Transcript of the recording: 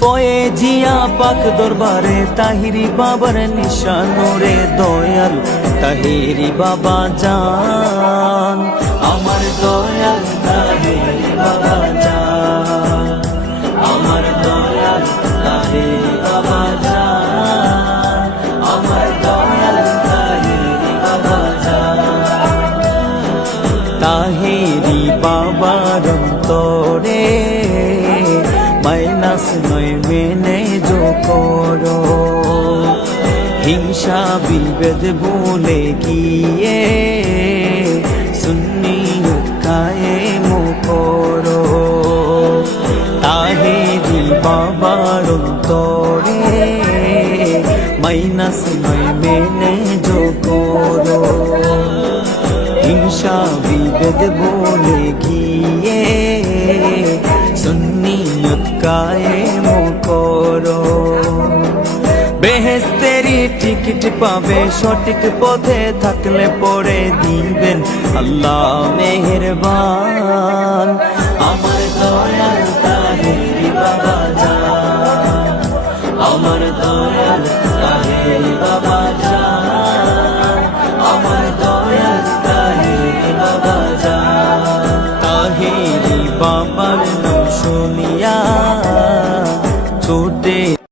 ফয়েজিয়া পাক দরবারে তাহিরি বাবার নিশানুরে দয়াল তাহিরি বাবা জান, আমার দয়াল তাহিরি বাবা জান, আমার দয়াল তাহিরি বাবা জান, আমার দয়াল তাহিরি বাবা জান। তাহিরি বাবার অন্তরে মাইনাস নয় মেনে যো করো, হিংসা বিভেদ ভুলে গিয়ে সুন্নিয়ত কায়েম করো। তাহিরি বাবার অন্তরে মাইনাস নয় মেনে যো করো, হিংসা বিভেদ ভুলে গিয়ে সুন্নিয়ত কায়েম করো। বেহেশতেরি টিকিট পাবে সঠিক পথে থাকলে পরে দিবেন আল্লাহ মেহেরবান, আমার দয়াল তাহিরি বাবা জান, আমার দয়াল